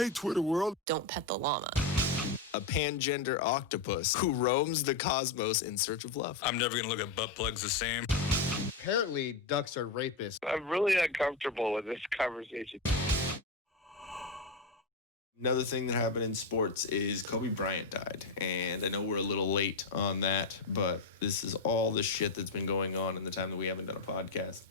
Hey, Twitter world. Don't pet the llama. A pangender octopus who roams the cosmos in search of love. I'm never going to look at butt plugs the same. Apparently, ducks are rapists. I'm really uncomfortable with this conversation. Another thing that happened in sports is Kobe Bryant died. And I know we're a little late on that, but this is all the shit that's been going on in the time that we haven't done a podcast.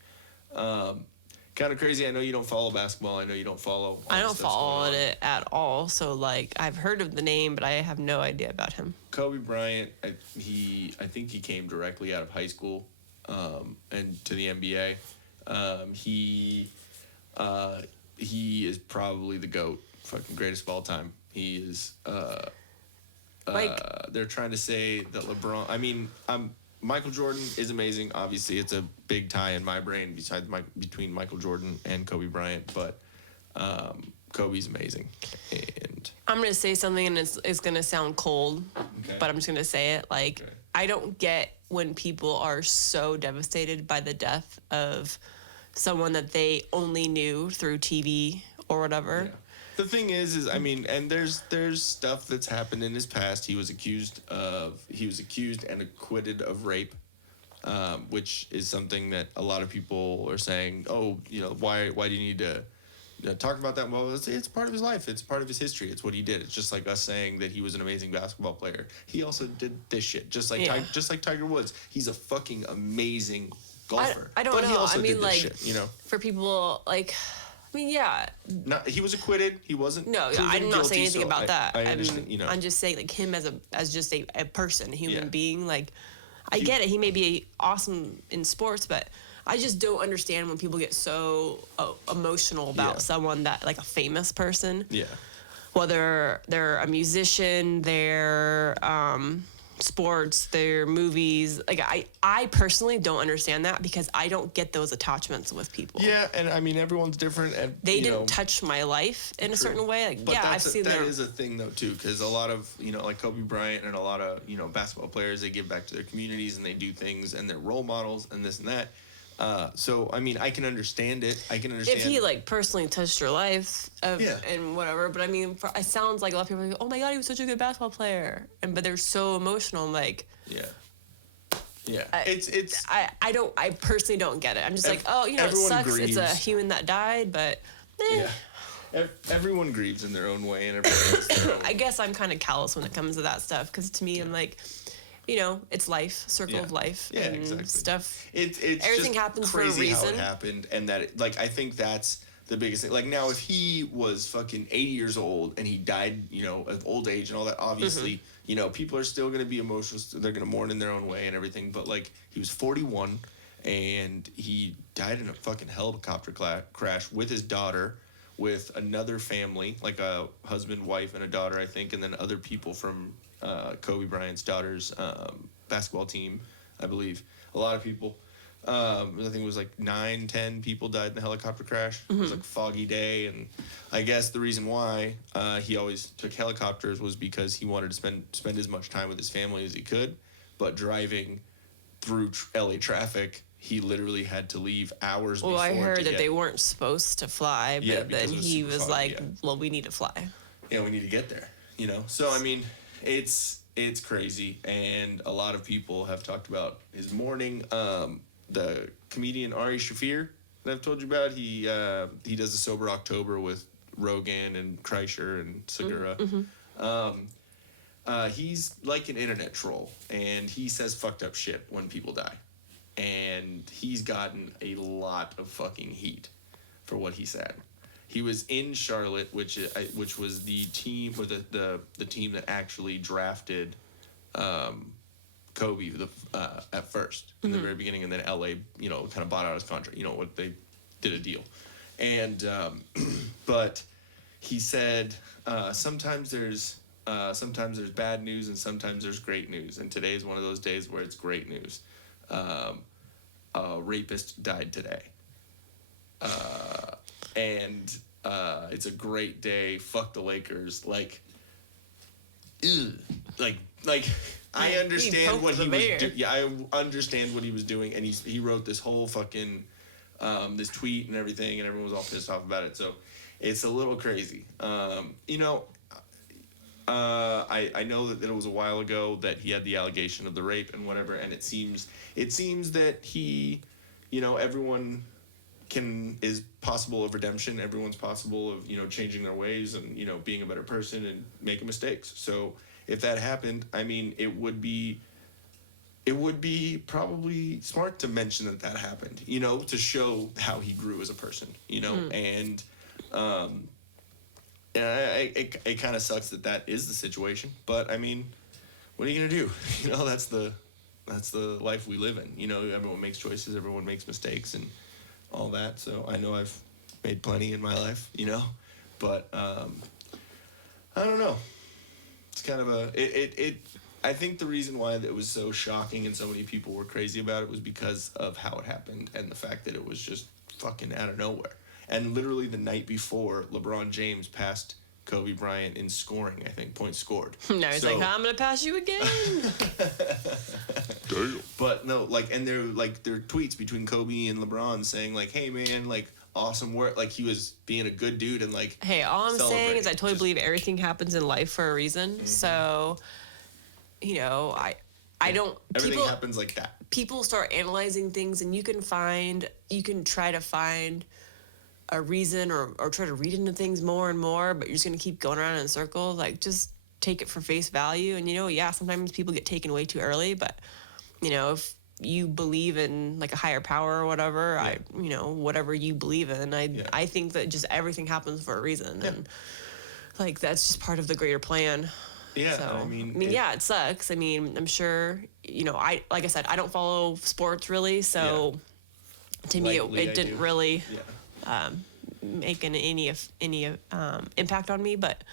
Kind of crazy. I know you don't follow basketball. I know you don't follow. I don't follow it at all. So, like, I've heard of the name, but I have no idea about him. Kobe Bryant, I think he came directly out of high school and to the NBA. He is probably the GOAT, fucking greatest of all time. He is. They're trying to say that LeBron. I mean, Michael Jordan is amazing. Obviously, it's a big tie in my brain between Michael Jordan and Kobe Bryant, but Kobe's amazing. And I'm going to say something, and it's going to sound cold, but I'm just going to say it. Like, I don't get when people are so devastated by the death of someone that they only knew through TV or whatever. Yeah. The thing is I mean, and there's stuff that's happened in his past. He was accused and acquitted of rape, which is something that a lot of people are saying, oh, you know, why do you need to talk about that? Well, it's part of his life. It's part of his history. It's what he did. It's just like us saying that he was an amazing basketball player. He also did this shit, just like Tiger Woods. He's a fucking amazing golfer. I don't know. He also I mean, did this shit, you know. For people like. I mean, yeah. He was acquitted. He wasn't. No, I'm not saying anything about that. I understand. You know, I'm just saying, like, him as just a person, a human being. Like, I get it. He may be awesome in sports, but I just don't understand when people get so emotional about someone that, like, a famous person. Yeah. Whether they're a musician, they're sports, their movies. Like, I personally don't understand that because I don't get those attachments with people. Yeah, and I mean, everyone's different. And they didn't touch my life in a certain way. Like, but I've seen that is a thing though too, because a lot of, you know, like Kobe Bryant and a lot of, you know, basketball players, they give back to their communities and they do things and they're role models and this and that. So, I mean, I can understand it. I can understand. If he, like, personally touched your life and whatever. But, I mean, it sounds like a lot of people are like, oh, my God, he was such a good basketball player. But they're so emotional. I'm like... Yeah. Yeah. I personally don't get it. I'm just like, oh, you know, it sucks. Grieves. It's a human that died, but... Yeah. Everyone grieves in their own way and everyone has their own... I guess I'm kind of callous when it comes to that stuff. Because to me, I'm like... You know, it's life, circle of life, and exactly. Stuff. It's everything happens for a reason. How it happened, and that I think that's the biggest thing. Like now, if he was fucking 80 years old and he died, you know, of old age and all that, obviously, you know, people are still going to be emotional. They're going to mourn in their own way and everything. But like, he was 41 and he died in a fucking helicopter crash with his daughter, with another family, like a husband, wife, and a daughter, I think, and then other people from Kobe Bryant's daughter's basketball team, I believe. A lot of people. I think it was like 9-10 people died in the helicopter crash. It was like a foggy day, and I guess the reason why he always took helicopters was because he wanted to spend as much time with his family as he could, but driving through LA traffic, he literally had to leave hours before. Well, I heard that they weren't supposed to fly, but then he was like, well, we need to fly. Yeah, we need to get there, you know? So, I mean... It's crazy, and a lot of people have talked about his mourning. The comedian Ari Shaffir that I've told you about, he does the Sober October with Rogan and Kreischer and Segura. He's like an internet troll, and he says fucked up shit when people die, and he's gotten a lot of fucking heat for what he said. He was in Charlotte, which was the team, or the team that actually drafted Kobe at first in the very beginning, and then LA, you know, kind of bought out his contract. You know, what they did a deal, and but he said sometimes there's bad news and sometimes there's great news, and today is one of those days where it's great news. A rapist died today. And it's a great day. Fuck the Lakers. Like, ew. Like I understand what he was doing. Yeah, I understand what he was doing, and he wrote this whole fucking this tweet and everything, and everyone was all pissed off about it. So it's a little crazy. You know, I know that it was a while ago that he had the allegation of the rape and whatever, and it seems that he, you know, everyone is possible of redemption. Everyone's possible of, you know, changing their ways and, you know, being a better person and making mistakes. So if that happened, I mean, it would be probably smart to mention that happened, you know, to show how he grew as a person, you know, and it kind of sucks that is the situation, but I mean, what are you gonna do? You know, that's the life we live in. You know, everyone makes choices, everyone makes mistakes, and all that. So I know I've made plenty in my life, you know, but I don't know. It's kind of I think the reason why it was so shocking and so many people were crazy about it was because of how it happened and the fact that it was just fucking out of nowhere. And literally the night before, LeBron James passed Kobe Bryant in scoring, I think, points scored. No, he's like, I'm going to pass you again. Damn. But no, like, and there are tweets between Kobe and LeBron saying like, hey man, like, awesome work. Like, he was being a good dude and like, hey, all I'm saying is I totally believe everything happens in life for a reason. Mm-hmm. So, you know, I don't. Everything happens like that. People start analyzing things, and you can try to find a reason or try to read into things more and more, but you're just gonna keep going around in circles. Like, just take it for face value. And you know, yeah, sometimes people get taken away too early, but you know, if you believe in like a higher power or whatever, whatever you believe in, I think that just everything happens for a reason, and like that's just part of the greater plan. Yeah, so, I mean, yeah, it sucks. I mean, I'm sure, you know, like I said, I don't follow sports really, so to me, it didn't really make any impact on me. But,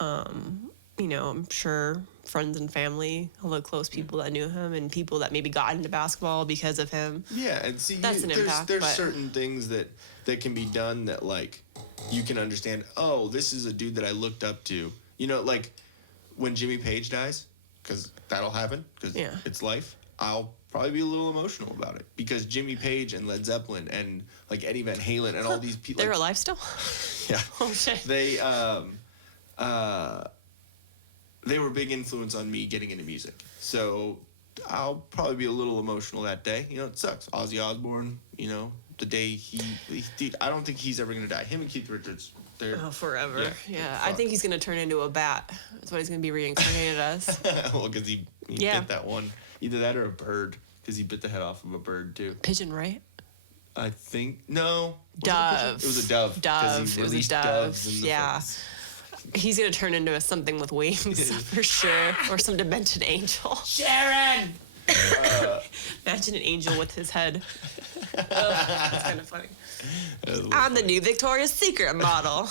you know, I'm sure friends and family, although close people that knew him and people that maybe got into basketball because of him. Yeah, and see, that's an impact. There's certain things that can be done that, like, you can understand, oh, this is a dude that I looked up to. You know, like, when Jimmy Page dies, because that'll happen, because it's life, I'll probably be a little emotional about it. Because Jimmy Page and Led Zeppelin and, like, Eddie Van Halen and all these people. They're alive still? Yeah. Oh, shit. They were a big influence on me getting into music. So I'll probably be a little emotional that day. You know, it sucks. Ozzy Osbourne, you know, the day dude, I don't think he's ever going to die. Him and Keith Richards, forever. Yeah. I think he's going to turn into a bat. That's what he's going to be reincarnated as. Well, because he bit that one. Either that or a bird, because he bit the head off of a bird, too. Pigeon, right? I think, no. Dove. It was a dove. Dove. It was a dove. Yeah. He's going to turn into something with wings, for sure. Or some demented angel. Sharon! Imagine an angel with his head. That's kind of funny. I'm the new Victoria's Secret model.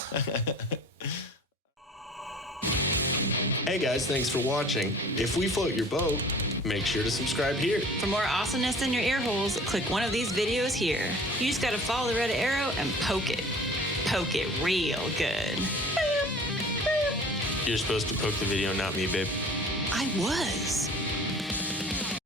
Hey guys, thanks for watching. If we float your boat, make sure to subscribe here. For more awesomeness in your ear holes, click one of these videos here. You just gotta follow the red arrow and poke it. Poke it real good. You're supposed to poke the video, not me, babe. I was.